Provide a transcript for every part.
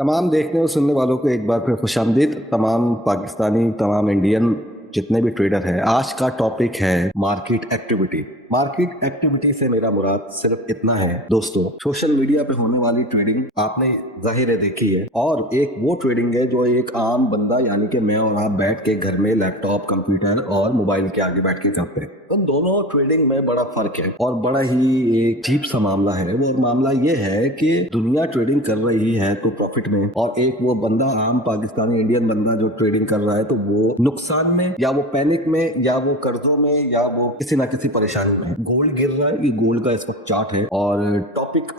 तमाम देखने और सुनने वालों को एक बार फिर खुशामदीद। तमाम पाकिस्तानी, तमाम इंडियन जितने भी ट्रेडर हैं, आज का टॉपिक है मार्केट एक्टिविटी। मार्केट एक्टिविटी से मेरा मुराद सिर्फ इतना है दोस्तों, सोशल मीडिया पे होने वाली ट्रेडिंग आपने जाहिर है देखी है, और एक वो ट्रेडिंग है जो एक आम बंदा यानी कि मैं और आप बैठ के घर में लैपटॉप, कंप्यूटर और मोबाइल के आगे बैठ के करते हैं। उन दोनों ट्रेडिंग में बड़ा फर्क है और बड़ा ही एक अजीब सा मामला है। वो मामला ये है कि दुनिया ट्रेडिंग कर रही है तो प्रॉफिट में, और एक वो बंदा, आम पाकिस्तानी इंडियन बंदा जो ट्रेडिंग कर रहा है तो वो नुकसान में, या वो पैनिक में, या वो कर्जों में, या वो किसी ना किसी परेशानी में। गोल्ड गिर रहा है, ये गोल्ड का इस वक्त चार्ट है, और टॉपिक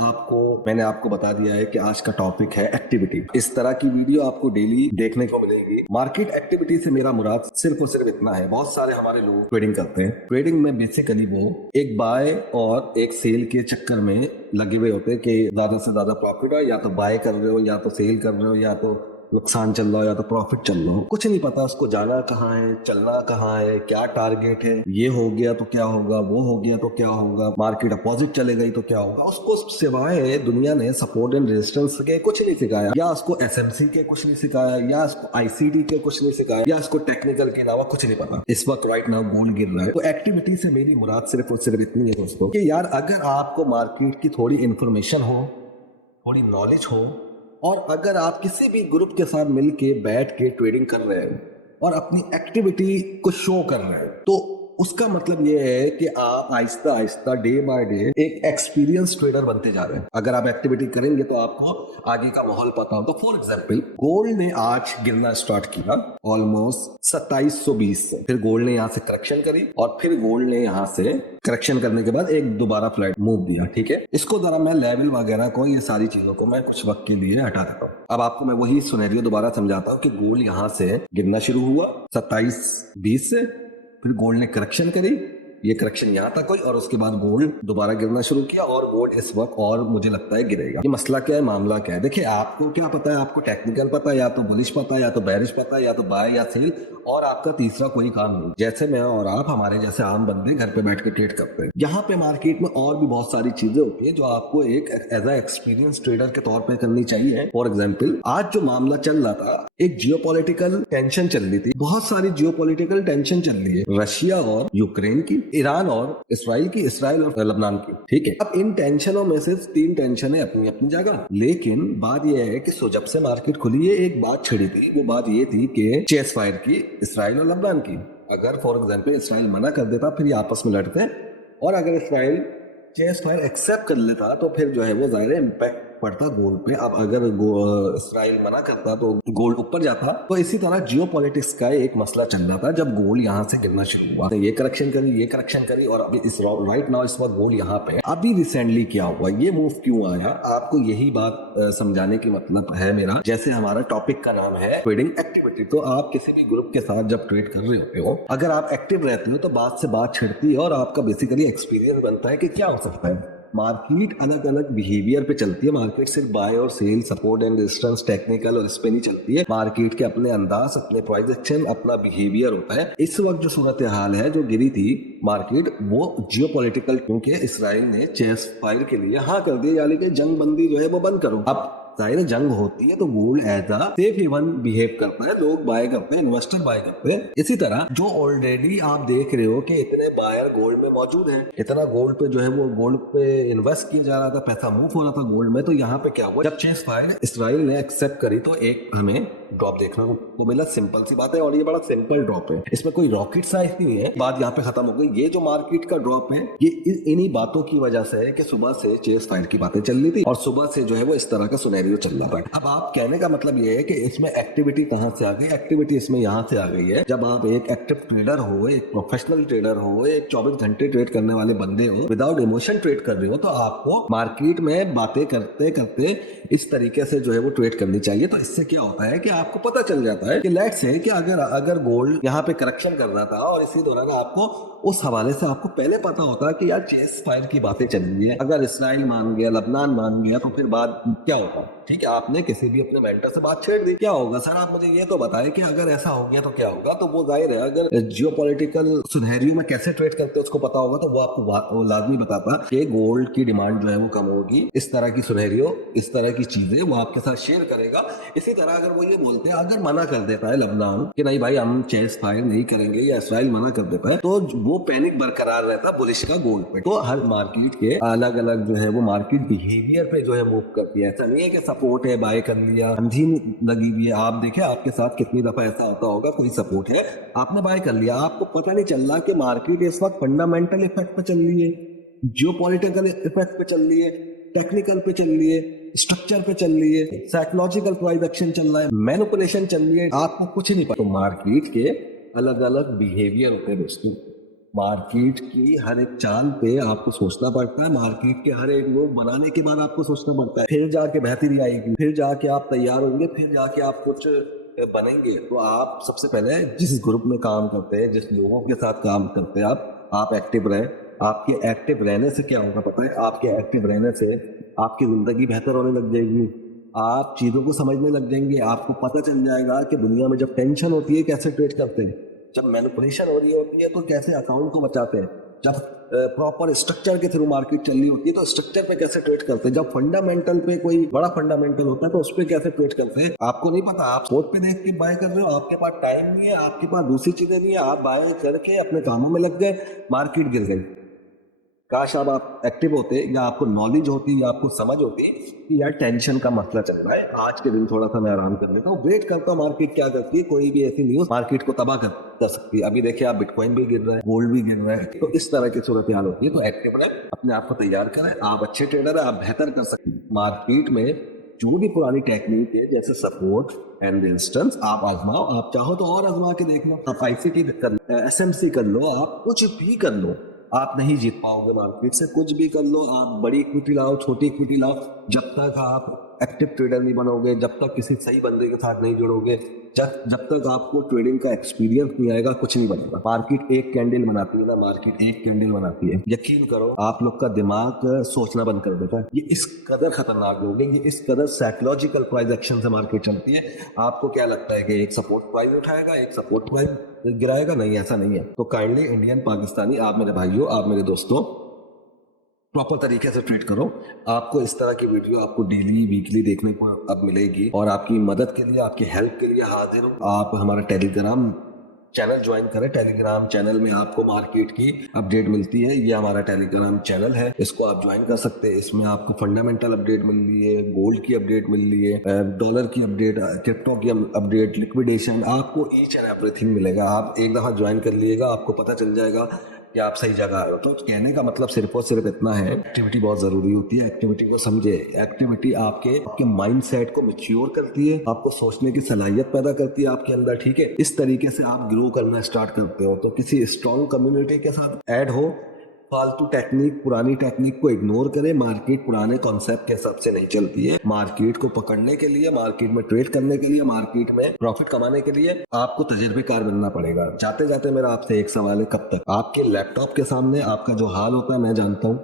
मैंने आपको बता दिया है कि आज का टॉपिक है एक्टिविटी। इस तरह की वीडियो आपको डेली देखने को मिलेगी। मार्केट एक्टिविटी से मेरा मुराद सिर्फ और सिर्फ इतना है, बहुत सारे हमारे लोग ट्रेडिंग करते हैं। ट्रेडिंग में बेसिकली वो एक बाय और एक सेल के चक्कर में लगे हुए होते हैं कि ज्यादा से ज्यादा प्रॉफिट हो, या तो बाय कर रहे हो, या तो सेल कर रहे हो, या तो नुकसान चल रहा हो, या तो प्रॉफिट चल रहा हो। कुछ नहीं पता उसको जाना कहाँ है, चलना कहाँ है, क्या टारगेट है, ये हो गया तो क्या होगा, वो हो गया तो क्या होगा, मार्केट अपोजिट चले गई तो क्या होगा। उसको सिवाय दुनिया ने सपोर्ट एंड रेजिस्टेंस के कुछ नहीं सिखाया, या उसको एसएमसी के कुछ नहीं सिखाया, या उसको आईसीडी के कुछ नहीं सिखाया, या उसको टेक्निकल के अलावा कुछ नहीं पता। इस वक्त राइट नाउ गोल्ड गिर रहा है। तो एक्टिविटी से मेरी मुराद सिर्फ और सिर्फ इतनी है दोस्तों कि यार, अगर आपको मार्केट की थोड़ी इंफॉर्मेशन हो, थोड़ी नॉलेज हो, और अगर आप किसी भी ग्रुप के साथ मिलके बैठ के ट्रेडिंग कर रहे हैं और अपनी एक्टिविटी को शो कर रहे हैं, तो उसका मतलब ये है कि आप Aahista Aahista, day by day एक एक्सपीरियंस ट्रेडर बनते जा रहे हैं। अगर आप एक्टिविटी करेंगे तो आपको आगे का माहौल पता होगा। फॉर एग्जांपल, गोल्ड ने आज गिरना स्टार्ट किया ऑलमोस्ट 2720 से, फिर गोल्ड ने यहाँ से करेक्शन करी, और फिर गोल्ड ने यहाँ से करेक्शन करने के बाद एक दोबारा फ्लैट मूव दिया। ठीक है, इसको जरा मैं लेवल वगैरह को, ये सारी चीजों को मैं कुछ वक्त के लिए हटा देता हूँ। अब आपको मैं वही सिनेरियो दोबारा समझाता हूँ कि गोल्ड यहाँ से गिरना शुरू हुआ 2720 से, फिर गोल्ड ने करेक्शन करी, ये करेक्शन यहाँ तक हुई, और उसके बाद गोल्ड दोबारा गिरना शुरू किया, और गोल्ड इस वक्त और मुझे लगता है गिरेगा। ये मसला क्या है, मामला क्या है? देखिए, आपको क्या पता है? आपको टेक्निकल पता है, या तो बुलिश पता है, या तो बेरिश पता है, या तो बाय या सेल, और आपका तीसरा कोई काम नहीं। जैसे मैं और आप, हमारे जैसे आम बंदे घर पे बैठ के ट्रेड करते हैं। यहाँ पे मार्केट में और भी बहुत सारी चीजें होती है जो आपको एक एज अ एक्सपीरियंस ट्रेडर के तौर पे करनी चाहिए। फॉर एग्जाम्पल, आज जो मामला चल रहा था, एक जियोपॉलिटिकल टेंशन चल रही थी, बहुत सारी जियोपॉलिटिकल टेंशन चल रही है, रशिया और यूक्रेन की, ईरान और इसराइल की, इसराइल और लेबनान की। ठीक है, अब इन टेंशनों में से 3 टेंशन है अपनी अपनी जगह, लेकिन बात यह है कि जब से मार्केट खुली है, एक बात छिड़ी थी। वो बात ये थी कि चेस फायर की इसराइल और लेबनान की। अगर फॉर एग्जाम्पल इसराइल मना कर देता, फिर ये आपस में लड़ते, और अगर इसराइल चेस फायर एक्सेप्ट कर लेता तो फिर जो है वो जाहिर इम्पैक्ट पड़ता गोल्ड पे। अब अगर इसराइल मना करता तो गोल्ड ऊपर जाता। तो इसी तरह जियोपॉलिटिक्स का एक मसला चल रहा था जब गोल्ड यहाँ से गिरना शुरू हुआ। तो ये करेक्शन करी, ये करेक्शन करी, और अभी इस राइट नाउ इस वक्त गोल्ड यहाँ पे। अभी रिसेंटली क्या हुआ, ये मूव क्यों आया, आपको यही बात समझाने की मतलब है मेरा। जैसे हमारा टॉपिक का नाम है ट्रेडिंग एक्टिविटी, तो आप किसी भी ग्रुप के साथ जब ट्रेड कर रहे होते हो, अगर आप एक्टिव रहते हो तो बात से बात छिड़ती है, और आपका बेसिकली एक्सपीरियंस बनता है कि क्या हो सकता है। मार्केट अलग अलग बिहेवियर पे चलती है। मार्केट सिर्फ बाय और sell, support and resistance, technical और इस पे नहीं चलती है। मार्केट के अपने अंदाज, अपने प्राइस एक्शन, अपना बिहेवियर होता है। इस वक्त जो सूरत हाल है, जो गिरी थी मार्केट, वो जियोपॉलिटिकल, क्योंकि इसराइल ने चेस फायर के लिए हाँ कर दिया, यानी कि जंग बंदी जो है वो बंद करो। अब जाहिर जंग होती है तो gold as a safe haven behave करता है, लोग बाय करते हैं, इन्वेस्टर बाय करते हैं। इसी तरह जो ऑलरेडी आप देख रहे हो कि इतने बायर गोल्ड में मौजूद हैं, इतना गोल्ड पे जो है वो गोल्ड पे इन्वेस्ट किया जा रहा था, पैसा मूव हो रहा था गोल्ड में। तो यहाँ पे क्या हुआ, जब चेस फायर इसराइल ने एक्सेप्ट करी तो एक हमें ड्रॉप देखने को मिला। सिंपल सी बात है, और ये बड़ा सिंपल ड्रॉप है, इसमें कोई रॉकेट साइंस नहीं है। बात यहाँ पे खत्म हो गई। ये जो मार्केट का ड्रॉप है, ये इन्हीं बातों की वजह से है कि सुबह से चेस फायर की बातें चल रही थी, और सुबह से जो है वो इस तरह का सिनेरियो चल रहा था। अब आप कहने का मतलब ये है कि इसमें एक्टिविटी कहां से आ गई? एक्टिविटी इसमें यहां से आ गई है, जब आप एक एक्टिव ट्रेडर हो, एक प्रोफेशनल ट्रेडर हो, एक 24 घंटे ट्रेड करने वाले बंदे हो, विदाउट इमोशन ट्रेड कर रहे हो, तो आपको मार्केट में बातें करते करते इस तरीके से जो है वो ट्रेड करनी चाहिए। तो इससे क्या होता है कि आपको पता चल जाता है कि लेट्स से कि अगर गोल्ड यहाँ पे करेक्शन कर रहा था, और इसी दौरान आपको उस हवाले से आपको पहले पता होता कि यार चेस फायर की बातें चल रही है, अगर इसराइल मान गया, लबनान मान गया, तो फिर बात क्या होता। ठीक है, आपने किसी भी अपने मेंटर से बात छेड़ दी, क्या होगा सर? आप मुझे ये तो बताएं कि अगर ऐसा हो गया तो क्या होगा? तो वो जाहिर है अगर जियोपॉलिटिकल सिनेरियो में कैसे ट्रेड करते हैं उसको पता होगा, तो वो आपको वो लाजमी बताता कि गोल्ड की डिमांड जो है वो कम होगी, इस तरह की सिनेरियो, इस तरह की चीजें वो आपके साथ शेयर करेगा। इसी तरह अगर वो ये बोलते हैं, अगर मना कर देता है लेबनान कि नहीं भाई हम चेस फायर नहीं करेंगे, या इसराइल मना कर देता है, तो वो पैनिक बरकरार रहता है बुलिश का गोल्ड पे। तो हर मार्केट के अलग अलग जो है वो मार्केट बिहेवियर पे जो है मूव करती है। ऐसा नहीं है कि सपोर्ट है बाय कर लिया, अंधी लगी हुई है। आप देखें आपके साथ कितनी दफा ऐसा होता होगा, कोई सपोर्ट है आपने बाय कर लिया, आपको पता नहीं चल रहा कि मार्केट इस वक्त फंडामेंटल इफेक्ट पे चल रही है, जियोपॉलिटिकल इफेक्ट पे चल रही है, टेक्निकल पे चल रही है, स्ट्रक्चर पे चल रही है, साइकोलॉजिकल प्राइस एक्शन चल रहा है, मैनिपुलेशन चल रही है, आपको कुछ नहीं पता। तो मार्केट के अलग अलग बिहेवियर होते हैं दोस्तों। मार्केट की हर एक चाल पे आपको सोचना पड़ता है, मार्केट के हर एक मूव बनाने के बाद आपको सोचना पड़ता है, फिर जाके बेहतरी आएगी, फिर जाके आप तैयार होंगे, फिर जाके आप कुछ बनेंगे। तो आप सबसे पहले जिस ग्रुप में काम करते हैं, जिस लोगों के साथ काम करते हैं, आप एक्टिव रहें। आपके एक्टिव रहने से क्या होगा पता है? आपके एक्टिव रहने से आपकी जिंदगी बेहतर होने लग जाएगी, आप चीजों को समझने लग जाएंगे, आपको पता चल जाएगा कि दुनिया में जब टेंशन होती है कैसे ट्रेड करते हैं, जब मैनिपुलेशन हो रही होती है तो कैसे अकाउंट को बचाते हैं, जब प्रॉपर स्ट्रक्चर के थ्रू मार्केट चल रही होती है तो स्ट्रक्चर पे कैसे ट्रेड करते हैं, जब फंडामेंटल पे कोई बड़ा फंडामेंटल होता है तो उस पर कैसे ट्रेड करते हैं। आपको नहीं पता, आप स्पोर्ट पे देख के बाय कर रहे हो, आपके पास टाइम नहीं है, आपके पास दूसरी चीजें नहीं है, आप बाय करके अपने कामों में लग गए, मार्केट गिर गई। काश अब आप एक्टिव होते, या आपको नॉलेज होती, या आपको समझ होती कि यार टेंशन का मसला चल रहा है, आज के दिन थोड़ा सा मैं आराम कर लेता हूँ, वेट करता हूँ मार्केट क्या करती है, कोई भी ऐसी न्यूज मार्केट को तबाह कर सकती है। अभी देखिए आप, बिटकॉइन भी गिर रहा है, गोल्ड भी गिर रहा है, तो इस तरह की सूरत हाल होती है। तो एक्टिव रहे, अपने आप को तैयार करें, आप अच्छे ट्रेडर है, आप बेहतर कर सकते हैं। मार्केट में जो भी पुरानी टेक्निक है जैसे सपोर्ट एंड रेजिस्टेंस आप आजमाओ, आप चाहो तो और आजमा के देख लो, आप आईसीटी कर लो, एसएमसी कर लो, आप कुछ भी कर लो, आप नहीं जीत पाओगे मार्केट से। कुछ भी कर लो, आप बड़ी इक्विटी लाओ, छोटी इक्विटी लाओ, जब तक आप एक्टिव ट्रेडर नहीं बनोगे, जब तक किसी सही बंदे के साथ नहीं जुड़ोगे, जब तक आपको ट्रेडिंग का एक्सपीरियंस नहीं आएगा, कुछ नहीं बनेगा। मार्केट एक कैंडल बनाती है ना, मार्केट एक कैंडल बनाती है। यकीन करो आप लोग का दिमाग सोचना बंद कर देता है। ये इस कदर खतरनाक लोग हैं, ये इस कदर साइकोलॉजिकल प्राइस एक्शन से मार्केट चलती है। आपको क्या लगता है कि एक सपोर्ट प्राइस उठाएगा, एक सपोर्ट प्राइस गिराएगा? नहीं, ऐसा नहीं है। तो काइंडली इंडियन पाकिस्तानी, आप मेरे भाइयों, आप मेरे दोस्तों, प्रॉपर तरीके से ट्रीट करो। आपको इस तरह की वीडियो आपको डेली वीकली देखने को अब मिलेगी, और आपकी मदद के लिए, आपकी हेल्प के लिए हाजिर हूँ। आप हमारा टेलीग्राम चैनल ज्वाइन करें। टेलीग्राम चैनल में आपको मार्केट की अपडेट मिलती है, ये हमारा टेलीग्राम चैनल है, इसको आप ज्वाइन कर सकते हैं। इसमें आपको फंडामेंटल अपडेट मिल रही है, गोल्ड की अपडेट मिल रही है, डॉलर की अपडेट, क्रिप्टो की अपडेट, लिक्विडेशन, आपको ईच एंड एवरीथिंग मिलेगा। आप एक दफा ज्वाइन कर लीजिएगा, आपको पता चल जाएगा कि आप सही जगह आए हो। तो कहने का मतलब सिर्फ और सिर्फ इतना है, एक्टिविटी बहुत जरूरी होती है, एक्टिविटी को समझे। एक्टिविटी आपके माइंड सेट को मैच्योर करती है, आपको सोचने की सलाहियत पैदा करती है आपके अंदर, ठीक है। इस तरीके से आप ग्रो करना स्टार्ट करते हो। तो किसी स्ट्रॉन्ग कम्युनिटी के साथ ऐड हो, फालतू टेक्निक, पुरानी टेक्निक को इग्नोर करें। मार्केट पुराने कॉन्सेप्ट के हिसाब से नहीं चलती है। मार्केट को पकड़ने के लिए, मार्केट में ट्रेड करने के लिए, मार्केट में प्रॉफिट कमाने के लिए आपको तजुर्बेकार बनना पड़ेगा। जाते जाते मेरा आपसे एक सवाल है, कब तक आपके लैपटॉप के सामने आपका जो हाल होता है मैं जानता हूँ,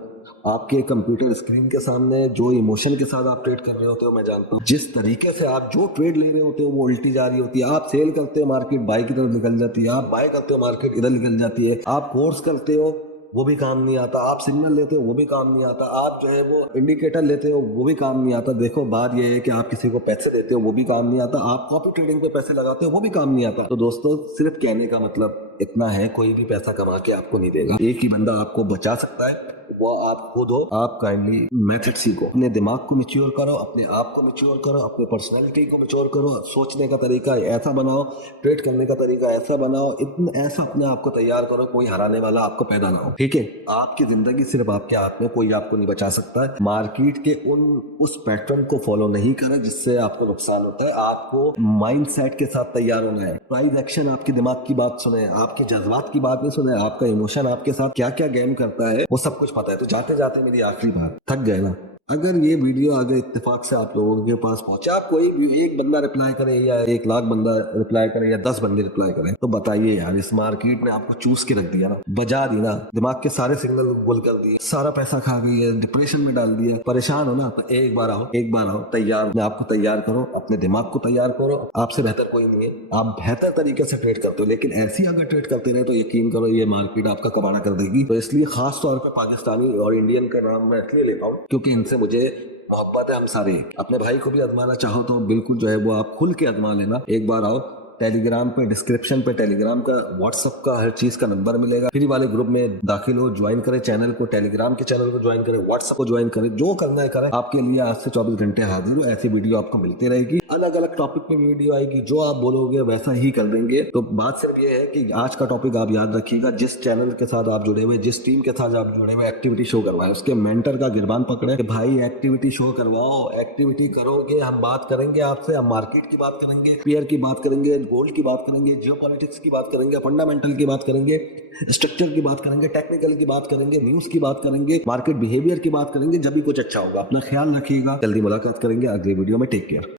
आपके कंप्यूटर स्क्रीन के सामने जो इमोशन के साथ आप ट्रेड कर रहे होते हो मैं जानता हूँ, जिस तरीके से आप जो ट्रेड ले रहे होते हो वो उल्टी जा रही होती है। आप सेल करते हो, मार्केट बाय की तरफ निकल जाती है, आप बाय करते हो, मार्केट इधर निकल जाती है, आप कोर्स करते हो वो भी काम नहीं आता, आप सिग्नल लेते हो वो भी काम नहीं आता, आप जो है वो इंडिकेटर लेते हो वो भी काम नहीं आता। देखो बात यह है कि आप किसी को पैसे देते हो वो भी काम नहीं आता, आप कॉपी ट्रेडिंग पे पैसे लगाते हो वो भी काम नहीं आता। तो दोस्तों सिर्फ कहने का मतलब इतना है, कोई भी पैसा कमा के आपको नहीं देगा। एक ही बंदा आपको बचा सकता है, वो आप खुद हो। आप काइंडली मेथड सीखो, अपने दिमाग को मैच्योर करो, अपने आप को मैच्योर करो, अपने पर्सनालिटी को मैच्योर करो, सोचने का तरीका ऐसा बनाओ, ट्रेड करने का तरीका ऐसा बनाओ, इतना ऐसा अपने आप को तैयार करो कोई हराने वाला आपको पैदा ना हो, ठीक है। आपकी जिंदगी सिर्फ आपके हाथ में, कोई आपको नहीं बचा सकता है। मार्केट के उस पैटर्न को फॉलो नहीं करें जिससे आपको नुकसान होता है। आपको माइंड सेट के साथ तैयार होना है। प्राइस एक्शन आपके दिमाग की बात सुने, आपके जज्बात की बात नहीं सुने, आपका इमोशन आपके साथ क्या क्या गेम करता है वो सब कुछ पता है। तो जाते जाते मेरी आखिरी बात, थक गए ना? अगर ये वीडियो अगर इत्तेफाक से आप लोगों के पास पहुंचा, कोई भी एक बंदा रिप्लाई करे या 1 लाख बंदा रिप्लाई करे या 10 बंदे रिप्लाई करें, तो बताइए यार, इस मार्केट ने आपको चूस के रख दिया ना, बजा दी ना, दिमाग के सारे सिग्नल गुल कर दिए, सारा पैसा खा गई है, डिप्रेशन में डाल दिया। परेशान हो ना, तो एक बार आओ, एक बार आओ, तैयार, अपने आप को तैयार करो, अपने दिमाग को तैयार करो। आपसे बेहतर कोई नहीं है, आप बेहतर तरीके से ट्रेड करते हो, लेकिन ऐसी अगर ट्रेड करते रहे तो यकीन करो ये मार्केट आपका कबाड़ा कर देगी। तो इसलिए खास तौर पर पाकिस्तानी और इंडियन का नाम मैं इसलिए लेता हूँ क्योंकि इनसे मुझे मोहब्बत है। हम सारे अपने भाई को भी आजमाना चाहो तो बिल्कुल जो है वो आप खुल के आजमा लेना। एक बार आओ, टेलीग्राम पे डिस्क्रिप्शन पे टेलीग्राम का, व्हाट्सअप का, हर चीज का नंबर मिलेगा। फ्री वाले ग्रुप में दाखिल हो, ज्वाइन करें चैनल को, टेलीग्राम के चैनल को ज्वाइन करें, व्हाट्सअप को ज्वाइन करें, जो करना है करें। आपके लिए आज से 24 घंटे हाजिर हो, ऐसी वीडियो आपको मिलती रहेगी। अलग अलग टॉपिक पे वीडियो आएगी, जो आप बोलोगे वैसा ही कर देंगे। तो बात सिर्फ ये है कि आज का टॉपिक आप याद रखिएगा, जिस चैनल के साथ आप जुड़े हुए, जिस टीम के साथ आप जुड़े हुए, एक्टिविटी शो करवाए, उसके मेंटर का गिरबान पकड़े कि भाई एक्टिविटी शो करवाओ, एक्टिविटी करोगे, हम बात करेंगे आपसे, हम मार्केट की बात करेंगे, पेयर की बात करेंगे, गोल्ड की बात करेंगे, जियोपॉलिटिक्स की बात करेंगे, फंडामेंटल की बात करेंगे, स्ट्रक्चर की बात करेंगे, टेक्निकल की बात करेंगे, न्यूज की बात करेंगे, मार्केट बिहेवियर की बात करेंगे। जब भी कुछ अच्छा होगा, अपना ख्याल रखिएगा। जल्दी मुलाकात करेंगे अगले वीडियो में। Take care.